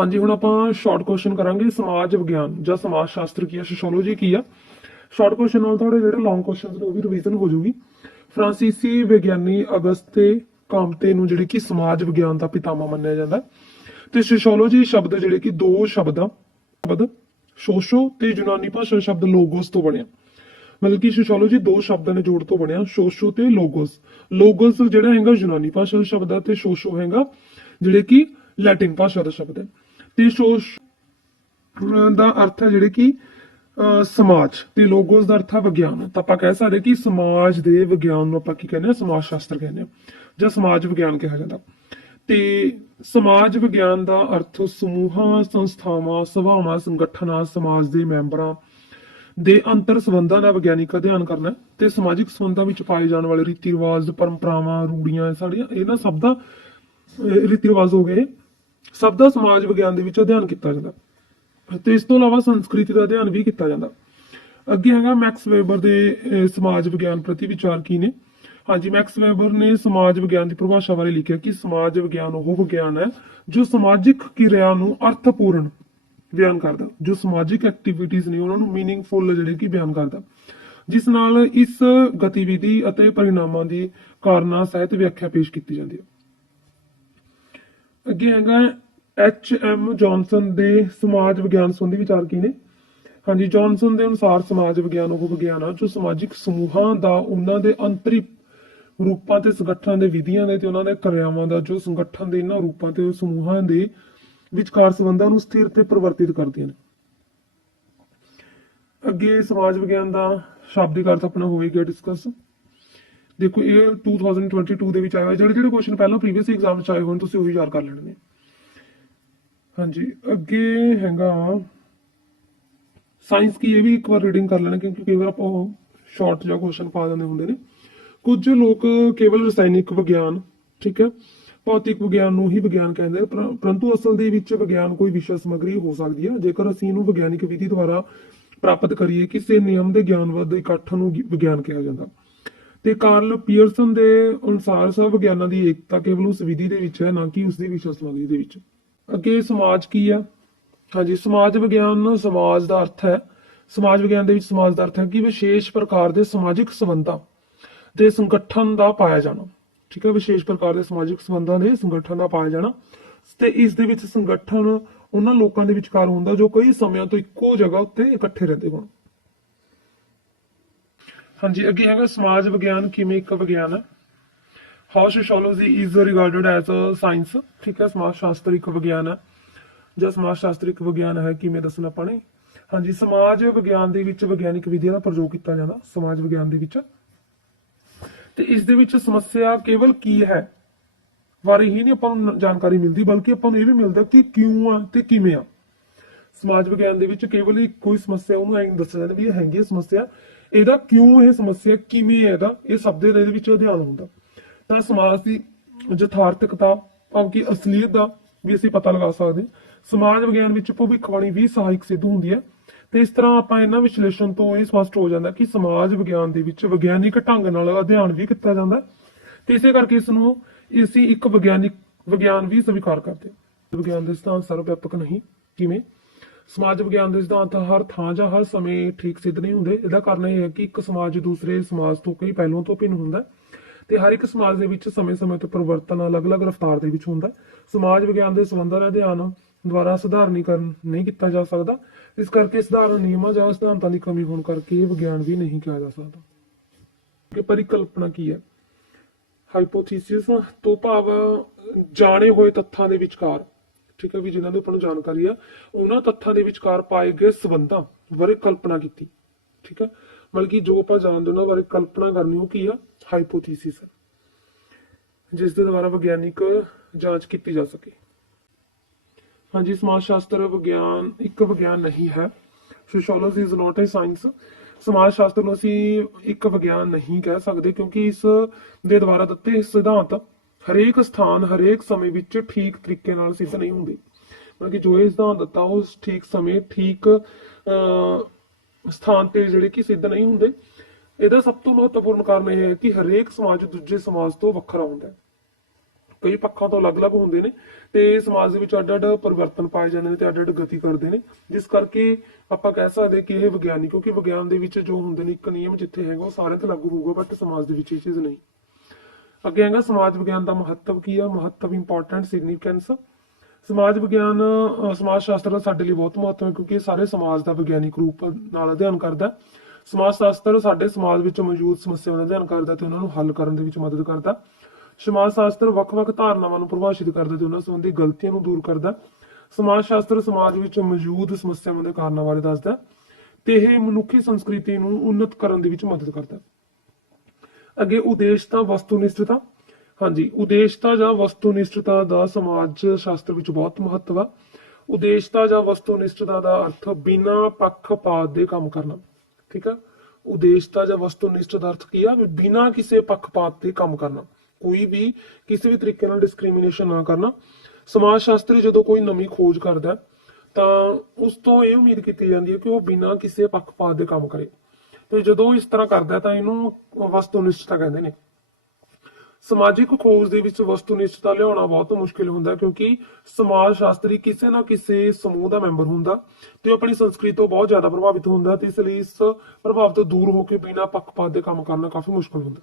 ਹਾਂਜੀ, ਹੁਣ ਆਪਾਂ ਸ਼ਾਰਟ ਕੁਐਸਚਨ ਕਰਾਂਗੇ, ਸਮਾਜ ਵਿਗਿਆਨ ਜਾਂ ਸਮਾਜ ਸ਼ਾਸਤਰ ਕੀ ਹੈ ਸੋਸ਼ੀਓਲੋਜੀ ਕੀ ਆ ਸ਼ਾਰਟ ਕੁਐਸਚਨ ਨਾਲ ਥੋੜੇ ਜਿਹੜੇ ਲੌਂਗ ਕੁਐਸਚਨਸ ਨੇ, ਉਹ ਵੀ ਰਿਵੀਜ਼ਨ ਹੋ ਜਾਊਗੀ। ਫ੍ਰਾਂਸੀਸੀ ਵਿਗਿਆਨੀ ਅਗਸਤੇ ਕਾਮਤੇ ਨੂੰ ਜਿਹੜੇ ਕਿ ਸਮਾਜ ਵਿਗਿਆਨ ਦਾ ਪਿਤਾਮਾ ਮੰਨਿਆ ਜਾਂਦਾ ਤੇ ਸੋਸ਼ੀਓਲੋਜੀ ਸ਼ਬਦ ਜਿਹੜੇ ਕਿ ਦੋ ਸ਼ਬਦਾਂ ਸ਼ਬਦ ਸੋਸ਼ੋ ਤੇ ਯੂਨਾਨੀ ਭਾਸ਼ਾ ਸ਼ਬਦ ਲੋਗੋਸ ਤੋਂ ਬਣਿਆ। ਮਤਲਬ ਕਿ ਸੋਸ਼ੀਓਲੋਜੀ ਦੋ ਸ਼ਬਦਾਂ ਦੇ ਜੋੜ ਤੋਂ ਬਣਿਆ, ਸੋਸ਼ੋ ਤੇ ਲੋਗੋਸ ਲੋਗੋਸ ਜਿਹੜਾ ਹੈਗਾ ਯੂਨਾਨੀ ਭਾਸ਼ਾ ਦਾ ਸ਼ਬਦ ਹੈ ਤੇ ਸੋਸ਼ੋ ਹੈਗਾ ਜਿਹੜੇ ਕਿ ਲੈਟਿਨ ਭਾਸ਼ਾ ਦਾ ਸ਼ਬਦ ਹੈ। ਤੇ ਸੋਸ਼ ਦਾ ਅਰਥ ਹੈ ਜਿਹੜੇ ਕਿ ਸਮਾਜ ਤੇ ਲੋਗੋਸ ਦਾ ਅਰਥ ਹੈ ਵਿਗਿਆਨ। ਤਾਂ ਆਪਾਂ ਕਹਿ ਸਕਦੇ ਕਿ ਸਮਾਜ ਦੇ ਵਿਗਿਆਨ ਨੂੰ ਆਪਾਂ ਕੀ ਕਹਿੰਦੇ ਆ ਸਮਾਜ ਸ਼ਾਸਤਰ ਕਹਿੰਦੇ ਆ ਜਾਂ ਸਮਾਜ ਵਿਗਿਆਨ ਕਿਹਾ ਜਾਂਦਾ। ਤੇ ਸਮਾਜ ਵਿਗਿਆਨ ਦਾ ਅਰਥ ਸਮੂਹਾਂ, ਸੰਸਥਾਵਾਂ, ਸਭਾਵਾਂ, ਸੰਗਠਨਾਂ, ਸਮਾਜ ਦੇ ਮੈਂਬਰਾਂ ਦੇ ਅੰਤਰ ਸੰਬੰਧਾਂ ਦਾ ਵਿਗਿਆਨਿਕ ਅਧਿਐਨ ਕਰਨਾ ਤੇ ਸਮਾਜਿਕ ਸੰਬੰਧਾਂ ਵਿੱਚ ਪਾਏ ਜਾਣ ਵਾਲੇ ਰੀਤੀ ਰਿਵਾਜ ਪਰੰਪਰਾਵਾਂ, ਰੂੜੀਆਂ ਸਾਰੀਆਂ, ਇਹਨਾਂ ਸਭ ਦਾ ਰੀਤੀ ਰਿਵਾਜ ਹੋ ਗਏ। ਸਭ ਦਾ ਸਮਾਜ ਵਿਗਿਆਨ ਦੇ ਵਿੱਚ ਅਧਿਐਨ ਕੀਤਾ ਜਾਂਦਾ। ਤੇ ਇਸ ਤੋਂ ਇਲਾਵਾ ਸੰਸਕ੍ਰਿਤੀ ਦਾ ਅਧਿਐਨ ਵੀ ਕੀਤਾ ਜਾਂਦਾ। ਅੱਗੇ ਹੈਗਾ ਮੈਕਸ ਵੇਬਰ ਦੇ ਸਮਾਜ ਵਿਗਿਆਨ ਪ੍ਰਤੀ ਵਿਚਾਰ ਕੀ ਨੇ? ਹਾਂਜੀ, ਮੈਕਸ ਵੇਬਰ ਨੇ ਸਮਾਜ ਵਿਗਿਆਨ ਦੀ ਪਰਿਭਾਸ਼ਾ ਬਾਰੇ ਲਿਖਿਆ ਕਿ ਸਮਾਜ ਵਿਗਿਆਨ ਉਹ ਵਿਗਿਆਨ ਹੈ ਜੋ ਸਮਾਜਿਕ ਕਿਰਿਆ ਨੂੰ ਅਰਥਪੂਰਨ ਬਿਆਨ ਕਰਦਾ। ਜੋ ਸਮਾਜਿਕ ਐਕਟੀਵਿਟੀਜ਼ ਨੇ, ਉਹਨਾਂ ਨੂੰ ਮੀਨਿੰਗਫੁਲ ਜਿਹੜੇ ਕਿ ਬਿਆਨ ਕਰਦਾ। ਜਿਸ ਨਾਲ ਇਸ ਗਤੀਵਿਧੀ ਅਤੇ ਪਰਿਣਾਮਾਂ ਦੀ ਕਾਰਨਾ ਸਹਿਤ ਵਿਆਖਿਆ ਪੇਸ਼ ਕੀਤੀ ਜਾਂਦੀ ਹੈ। ਅੱਗੇ ਹੈਗਾ ਐਚ ਐਮ ਜੌਨਸਨ ਦੇ ਸਮਾਜ ਵਿਗਿਆਨ ਸੰਬੰਧੀ ਵਿਚਾਰ ਕੀ ਨੇ? ਹਾਂਜੀ ਜੌਨਸਨ ਦੇ ਅਨੁਸਾਰ ਸਮਾਜ ਵਿਗਿਆਨ ਉਹ ਵਿਗਿਆਨ ਆ, ਜੋ ਸਮਾਜਿਕ ਸਮੂਹਾਂ ਦਾ ਉਹਨਾਂ ਦੇ ਅੰਤਰੀ ਰੂਪਾਂ ਤੇ ਸੰਗਠਨਾਂ ਦੇ ਵਿਧੀਆਂ ਦੇ ਤੇ ਉਹਨਾਂ ਦੇ ਕਿਰਿਆਵਾਂ ਦਾ, ਜੋ ਸੰਗਠਨ ਦੇ ਇਹਨਾਂ ਰੂਪਾਂ ਤੇ ਸਮੂਹਾਂ ਦੇ ਵਿਚਕਾਰ ਸੰਬੰਧਾਂ ਨੂੰ ਸਥਿਰ ਤੇ ਪਰਿਵਰਤਿਤ ਕਰਦੀਆਂ ਨੇ। ਅੱਗੇ ਸਮਾਜ ਵਿਗਿਆਨ ਦਾ ਸ਼ਾਬਦਿਕ ਅਰਥ ਆਪਣਾ ਹੋਵੇਗਾ ਡਿਸਕਸ ਦੇਖੋ, ਇਹ 2022 ਦੇ ਵਿੱਚ ਆਇਆ ਜਿਹੜੇ ਜਿਹੜੇ ਕੁਐਸਚਨ ਪਹਿਲਾਂ ਪ੍ਰੀਵੀਅਸ ਐਗਜ਼ਾਮ ਚ ਆਏ ਹੋਣ, ਤੁਸੀਂ ਉਹੀ ਯਾਦ ਕਰ ਲੈਣੇ ਨੇ। ਹਾਂਜੀ, ਅੱਗੇ ਹੈਗਾ ਸਾਇੰਸ ਕੀ, ਇਹ ਵੀ ਇੱਕ ਵਾਰ ਰੀਡਿੰਗ ਕਰ ਲੈਣਾ, ਕਿਉਂਕਿ ਕਈ ਵਾਰ ਆਪਾਂ ਸ਼ਾਰਟ ਜਿਹਾ ਕੁਐਸਚਨ ਪਾ ਦਿੰਦੇ ਹੁੰਦੇ ਨੇ। ਕੁਝ ਲੋਕ ਕੇਵਲ ਰਸਾਇਣਿਕ ਵਿਗਿਆਨ, ਠੀਕ ਹੈ, ਭੌਤਿਕ ਵਿਗਿਆਨ ਨੂੰ ਹੀ ਵਿਗਿਆਨ ਕਹਿੰਦੇ ਪਰੰਤੂ ਅਸਲ ਦੇ ਵਿੱਚ ਵਿਗਿਆਨ ਕੋਈ ਵਿਸ਼ਾ ਸਮਗਰੀ ਹੋ ਸਕਦੀ ਹੈ। ਜੇਕਰ ਅਸੀਂ ਇਹਨੂੰ ਵਿਗਿਆਨਿਕ ਵਿਧੀ ਦੁਆਰਾ ਪ੍ਰਾਪਤ ਕਰੀਏ, ਕਿਸੇ ਨਿਯਮ ਦੇ ਗਿਆਨਵਾਦ ਇਕੱਠ ਨੂੰ ਵਿਗਿਆਨ ਕਿਹਾ ਜਾਂਦਾ। ਤੇ ਕਾਰਲ ਪੀਅਰਸਨ ਦੇ ਅਨੁਸਾਰ ਸਭ ਵਿਗਿਆਨਾਂ ਦੀ ਏਕਤਾ ਕੇਵਲ ਉਸ ਵਿਧੀ ਦੇ ਵਿੱਚ ਹੈ, ਨਾ ਕਿ ਉਸ ਦੀ ਵਿਸ਼ਾ ਸਮੱਗਰੀ ਦੇ ਵਿੱਚ। ਅੱਗੇ ਸਮਾਜ ਕੀ ਆ? ਹਾਂਜੀ, ਸਮਾਜ ਵਿਗਿਆਨ ਸਮਾਜ ਦਾ ਅਰਥ ਹੈ, ਸਮਾਜ ਵਿਗਿਆਨ ਦੇ ਵਿੱਚ ਸਮਾਜ ਦਾ ਅਰਥ ਹੈ ਕਿ ਵਿਸ਼ੇਸ਼ ਪ੍ਰਕਾਰ ਦੇ ਸਮਾਜਿਕ ਸੰਬੰਧਾਂ ਦੇ ਸੰਗਠਨ ਦਾ ਪਾਇਆ ਜਾਣਾ। ਠੀਕ ਹੈ, ਵਿਸ਼ੇਸ਼ ਪ੍ਰਕਾਰ ਦੇ ਸਮਾਜਿਕ ਸੰਬੰਧਾਂ ਦੇ ਸੰਗਠਨ ਦਾ ਪਾਇਆ ਜਾਣਾ। ਤੇ ਇਸ ਦੇ ਵਿੱਚ ਸੰਗਠਨ ਉਹਨਾਂ ਲੋਕਾਂ ਦੇ ਵਿਚਕਾਰ ਹੁੰਦਾ ਜੋ ਕਈ ਸਮਿਆਂ ਤੋਂ ਇੱਕੋ ਜਗ੍ਹਾ ਉੱਤੇ ਇਕੱਠੇ ਰਹਿੰਦੇ ਹੋਣ। ਹਾਂਜੀ, ਅੱਗੇ ਹੈਗਾ ਸਮਾਜ ਵਿਗਿਆਨ, ਕਿਵੇਂ ਇੱਕ ਵਿਗਿਆਨ ਹੈ? How sociology is regarded as a science ਠੀਕ ਹੈ ਸਮਾਜ ਸ਼ਾਸਤਰ ਇੱਕ ਵਿਗਿਆਨ ਹੈ। ਜਾਂ ਸਮਾਜ ਸ਼ਾਸਤਰ ਇੱਕ ਵਿਗਿਆਨ ਹੈ, ਕਿਵੇਂ ਦੱਸਣਾ ਆਪਾਂ ਨੇ? ਹਾਂਜੀ, ਸਮਾਜ ਵਿਗਿਆਨ ਦੇ ਵਿੱਚ ਵਿਗਿਆਨਿਕ ਵਿਧੀਆਂ ਦਾ ਪ੍ਰਯੋਗ ਕੀਤਾ ਜਾਂਦਾ, ਸਮਾਜ ਵਿਗਿਆਨ ਦੇ ਵਿੱਚ। ਤੇ ਇਸ ਦੇ ਵਿੱਚ ਸਮੱਸਿਆ ਕੇਵਲ ਕੀ ਹੈ? ਬਾਰੇ ਹੀ ਨਹੀਂ ਆਪਾਂ ਨੂੰ ਜਾਣਕਾਰੀ ਮਿਲਦੀ, ਬਲਕਿ ਆਪਾਂ ਨੂੰ ਇਹ ਵੀ ਮਿਲਦਾ ਕਿ ਕਿਉਂ ਆ ਤੇ ਕਿਵੇਂ ਆ। ਸਮਾਜ ਵਿਗਿਆਨ ਦੇ ਵਿੱਚ ਕੇਵਲ ਕੋਈ ਸਮੱਸਿਆ ਉਹਨੂੰ ਐਂ ਦੱਸਿਆ ਜਾਂਦਾ ਵੀ ਇਹ ਹੈਗੀ ਸਮੱਸਿਆ ਇਹਦਾ ਕਿਉਂ ਇਹ ਸਮੱਸਿਆ ਕਿਵੇਂ ਹੈ ਇਹਦਾ? ਇਹ ਸਭ ਦੇ ਇਹਦੇ ਵਿੱਚ ਅਧਿਐਨ ਹੁੰਦਾ। ਤਾਂ ਸਮਾਜ ਦੀ ਯਥਾਰਥਕਤਾ ਭਾਵ ਕਿ ਅਸਲੀਅਤ ਦਾ ਵੀ ਅਸੀਂ ਪਤਾ ਲਗਾ ਸਕਦੇ ਸਮਾਜ ਵਿਗਿਆਨ ਵਿੱਚ ਭਵਿੱਖਬਾਣੀ ਵੀ ਸਹਾਇਕ ਸਿੱਧ ਹੁੰਦੀ ਹੈ। ਤੇ ਇਸ ਤਰ੍ਹਾਂ ਆਪਾਂ ਇਹਨਾਂ ਵਿਸ਼ਲੇਸ਼ਣ ਤੋਂ ਇਹ ਸਪਸ਼ਟ ਹੋ ਜਾਂਦਾ ਕਿ ਸਮਾਜ ਵਿਗਿਆਨ ਦੇ ਵਿੱਚ ਵਿਗਿਆਨਿਕ ਢੰਗ ਨਾਲ ਅਧਿਐਨ ਵੀ ਕੀਤਾ ਜਾਂਦਾ ਤੇ ਇਸੇ ਕਰਕੇ ਇਸ ਨੂੰ ਅਸੀਂ ਇੱਕ ਵਿਗਿਆਨਿਕ ਵਿਗਿਆਨ ਵੀ ਸਵੀਕਾਰ ਕਰਦੇ ਵਿਗਿਆਨ ਦੇ ਸਿਧਾਂਤ ਸਰਵ ਨਹੀਂ। ਕਿਵੇਂ? ਸਮਾਜ ਵਿਗਿਆਨ ਦੇ ਸਿਧਾਂਤ ਹਰ ਥਾਂ ਜਾਂ ਹਰ ਸਮੇਂ ਠੀਕ ਸਿੱਧ ਨਹੀਂ ਹੁੰਦੇ। ਇਹਦਾ ਕਾਰਨ ਇਹ ਹੈ ਕਿ ਇੱਕ ਸਮਾਜ ਦੂਸਰੇ ਸਮਾਜ ਤੋਂ ਕਈ ਪਹਿਲੂਆਂ ਤੋਂ ਭਿੰਨ ਹੁੰਦਾ ਤੇ ਹਰ ਇੱਕ ਸਮਾਜ ਦੇ ਵਿੱਚ ਸਮੇਂ-ਸਮੇਂ ਤੇ ਪਰਿਵਰਤਨ ਅਲੱਗ-ਅਲੱਗ ਰਫ਼ਤਾਰ ਦੇ ਵਿੱਚ ਹੁੰਦਾ ਸਮਾਜ ਵਿਗਿਆਨ ਦੇ ਸੰਬੰਧਾਂ ਦਾ ਅਧਿਐਨ ਦੁਆਰਾ ਸੁਧਾਰਨੀਕਰਨ ਨਹੀਂ ਕੀਤਾ ਜਾ ਸਕਦਾ। ਇਸ ਕਰਕੇ ਸਧਾਰਨ ਨਿਯਮਾਂ ਜਾਂ ਸਿਧਾਂਤਾਂ ਦੀ ਕਮੀ ਹੋਣ ਕਰਕੇ ਇਹ ਵਿਗਿਆਨ ਵੀ ਨਹੀਂ ਕਿਹਾ ਜਾ ਸਕਦਾ। ਕਿ ਪਰਿਕਲਪਨਾ ਕੀ ਹੈ? ਹਾਈਪੋਥੀਸਿਸ ਤੋਂ ਭਾਵ ਜਾਣੇ ਹੋਏ ਤੱਥਾਂ ਦੇ ਵਿਚਕਾਰ ਠੀਕ ਹੈ ਵੀ ਜਿਨ੍ਹਾਂ ਦੀ ਆਪਾਂ ਨੂੰ ਜਾਣਕਾਰੀ ਆ, ਉਹਨਾਂ ਤੱਥਾਂ ਦੇ ਵਿਚਕਾਰ ਪਾਏ ਗਏ ਸਬੰਧਾਂ ਬਾਰੇ ਕਲਪਨਾ ਕੀਤੀ, ਠੀਕ ਹੈ? ਮਤਲਬ ਜੋ ਆਪਾਂ ਜਾਣਦੇ ਉਹਨਾਂ ਬਾਰੇ ਕਲਪਨਾ ਕਰਨੀ, ਉਹ ਕੀ ਆ? ਹਾਈਪੋਥੀਸਿਸ ਜਿਸ ਦੇ ਦੁਆਰਾ ਵਿਗਿਆਨਿਕ ਜਾਂਚ ਕੀਤੀ ਜਾ ਸਕੇ। ਹਾਂਜੀ ਸਮਾਜ ਸ਼ਾਸਤਰ ਵਿਗਿਆਨ, ਇੱਕ ਵਿਗਿਆਨ ਨਹੀਂ ਹੈ। Sociology is not a science ਸਮਾਜ ਸ਼ਾਸਤਰ ਨੂੰ ਅਸੀਂ ਇੱਕ ਵਿਗਿਆਨ ਨਹੀਂ ਕਹਿ ਸਕਦੇ, ਕਿਉਂਕਿ ਇਸ ਦੇ ਦੁਆਰਾ ਦਿੱਤੇ ਸਿਧਾਂਤ ਹਰੇਕ ਸਥਾਨ, ਹਰੇਕ ਸਮੇਂ ਵਿੱਚ ਠੀਕ ਤਰੀਕੇ ਨਾਲ ਸਿੱਧ ਨਹੀਂ ਹੁੰਦੇ। ਮਤਲਬ ਕਿ ਜੋ ਇਹ ਸਿਧਾਂਤ ਦਿੱਤਾ, ਉਹ ਠੀਕ ਸਮੇਂ, ਠੀਕ ਸਥਾਨ ਤੇ ਜਿਹੜੇ ਕਿ ਸਿੱਧ ਨਹੀਂ ਹੁੰਦੇ। ਇਹਦਾ ਸਭ ਤੋਂ ਮਹੱਤਵਪੂਰਨ ਕਾਰਨ ਇਹ ਹੈ ਕਿ ਹਰੇਕ ਸਮਾਜ ਦੂਜੇ ਸਮਾਜ ਤੋਂ ਵੱਖਰਾ ਹੁੰਦਾ ਹੈ। ਕਈ ਪੱਖਾਂ ਤੋਂ ਅਲੱਗ-ਅਲੱਗ ਹੁੰਦੇ ਨੇ ਤੇ ਸਮਾਜ ਦੇ ਵਿੱਚ ਅੱਡ-ਅੱਡ ਪਰਿਵਰਤਨ ਪਾਏ ਜਾਂਦੇ ਨੇ ਤੇ ਅੱਡ-ਅੱਡ ਗਤੀ ਕਰਦੇ ਨੇ। ਜਿਸ ਕਰਕੇ ਆਪਾਂ ਕਹਿ ਸਕਦੇ ਕਿ ਇਹ ਵਿਗਿਆਨੀ, ਕਿਉਂਕਿ ਵਿਗਿਆਨ ਦੇ ਵਿੱਚ ਜੋ ਹੁੰਦੇ ਨੇ ਇੱਕ ਨਿਯਮ ਜਿੱਥੇ ਹੈਗਾ, ਉਹ ਸਾਰਿਆਂ ਤੇ ਲਾਗੂ ਹੋਊਗਾ, ਬਟ ਸਮਾਜ ਦੇ ਵਿੱਚ ਇਹ ਚੀਜ਼ ਨਹੀਂ। ਅੱਗੇ ਹੈਗਾ ਸਮਾਜ ਵਿਗਿਆਨ ਦਾ ਮਹੱਤਵ ਕੀ ਆ, ਮਹੱਤਵ ਇੰਪੋਰਟੈਂਟ ਸਿਗਨੀਫੀਕੈਂਸ ਸਮਾਜ ਵਿਗਿਆਨ ਸਮਾਜ ਸ਼ਾਸਤਰ ਦਾ ਸਾਡੇ ਲਈ ਬਹੁਤ ਮਹੱਤਵ ਹੈ ਕਿਉਂਕਿ ਇਹ ਸਾਰੇ ਸਮਾਜ ਦਾ ਵਿਗਿਆਨਿਕ ਰੂਪ ਨਾਲ ਅਧਿਐਨ ਕਰਦਾ ਹੈ। ਸਮਾਜ ਸ਼ਾਸਤਰ ਸਾਡੇ ਸਮਾਜ ਵਿੱਚ ਮੌਜੂਦ ਸਮੱਸਿਆਵਾਂ ਦਾ ਅਧਿਐਨ ਕਰਦਾ ਤੇ ਉਹਨਾਂ ਨੂੰ ਹੱਲ ਕਰਨ ਦੇ ਵਿੱਚ ਮਦਦ ਕਰਦਾ ਸਮਾਜ ਸ਼ਾਸਤਰ ਵੱਖ-ਵੱਖ ਧਾਰਨਾਵਾਂ ਨੂੰ ਪ੍ਰਭਾਸ਼ਿਤ ਕਰਦਾ ਤੇ ਉਹਨਾਂ ਸੰਬੰਧੀ ਗਲਤੀਆਂ ਨੂੰ ਦੂਰ ਕਰਦਾ ਸਮਾਜ ਸ਼ਾਸਤਰ ਸਮਾਜ ਵਿੱਚ ਮੌਜੂਦ ਸਮੱਸਿਆਵਾਂ ਦੇ ਕਾਰਨਾਂ ਬਾਰੇ ਦੱਸਦਾ ਤੇ ਇਹ ਮਨੁੱਖੀ ਸੰਸਕ੍ਰਿਤੀ ਨੂੰ ਉન્નਤ ਕਰਨ ਦੇ ਵਿੱਚ ਮਦਦ ਕਰਦਾ ਅੱਗੇ ਉਦੇਸ਼ਤਾ ਵਸਤੂਨਿਸ਼ਠਤਾ। ਹਾਂਜੀ, ਉਦੇਸ਼ਤਾ ਜਾਂ ਵਸਤੂਨਿਸ਼ਠਤਾ ਦਾ ਸਮਾਜ ਸ਼ਾਸਤਰ ਵਿੱਚ ਬਹੁਤ ਮਹੱਤਵ ਆ। ਉਦੇਸ਼ਤਾ ਜਾਂ ਵਸਤੂਨਿਸ਼ਠਤਾ ਦਾ ਅਰਥ ਬਿਨਾਂ ਪੱਖਪਾਤ ਦੇ ਕੰਮ ਕਰਨਾ। ਠੀਕ ਆ? ਉਦੇਸ਼ਤਾ ਜਾਂ ਵਸਤੂਨਿਸ਼ਠ ਦਾ ਅਰਥ ਕੀ ਆ? ਵੀ ਬਿਨਾਂ ਕਿਸੇ ਪੱਖਪਾਤ ਦੇ ਕੰਮ ਕਰਨਾ। ਕੋਈ ਵੀ ਕਿਸੇ ਵੀ ਤਰੀਕੇ ਨਾਲ ਡਿਸਕ੍ਰਿਮੀਨੇਸ਼ਨ ਨਾ ਕਰਨਾ। ਸਮਾਜ ਸ਼ਾਸਤਰੀ ਜਦੋਂ ਕੋਈ ਨਵੀਂ ਖੋਜ ਕਰਦਾ ਤਾਂ ਉਸ ਤੋਂ ਇਹ ਉਮੀਦ ਕੀਤੀ ਜਾਂਦੀ ਹੈ ਕਿ ਉਹ ਬਿਨਾਂ ਕਿਸੇ ਪੱਖਪਾਤ ਦੇ ਕੰਮ ਕਰੇ। ਤੇ ਜਦੋਂ ਇਸ ਤਰ੍ਹਾਂ ਕਰਦਾ ਤਾਂ ਇਹਨੂੰ ਵਸਤੂਨਿਸ਼ਠਤਾ ਕਹਿੰਦੇ ਨੇ। ਸਮਾਜਿਕ ਖੋਜ ਦੇ ਵਿੱਚ ਵਸਤੂਨਿਸ਼ਠਤਾ ਲਿਆਉਣਾ ਬਹੁਤ ਮੁਸ਼ਕਿਲ ਹੁੰਦਾ ਕਿਉਂਕਿ ਸਮਾਜ ਸ਼ਾਸਤਰੀ ਕਿਸੇ ਨਾ ਕਿਸੇ ਸਮੂਹ ਦਾ ਮੈਂਬਰ ਹੁੰਦਾ ਤੇ ਆਪਣੀ ਸੰਸਕ੍ਰਿਤੀ ਤੋਂ ਬਹੁਤ ਜ਼ਿਆਦਾ ਪ੍ਰਭਾਵਿਤ ਹੁੰਦਾ ਤੇ ਇਸ ਲਈ ਇਸ ਪ੍ਰਭਾਵ ਤੋਂ ਦੂਰ ਹੋ ਕੇ ਬਿਨਾਂ ਪੱਖਪਾਤ ਦੇ ਕੰਮ ਕਰਨਾ ਕਾਫੀ ਮੁਸ਼ਕਿਲ ਹੁੰਦਾ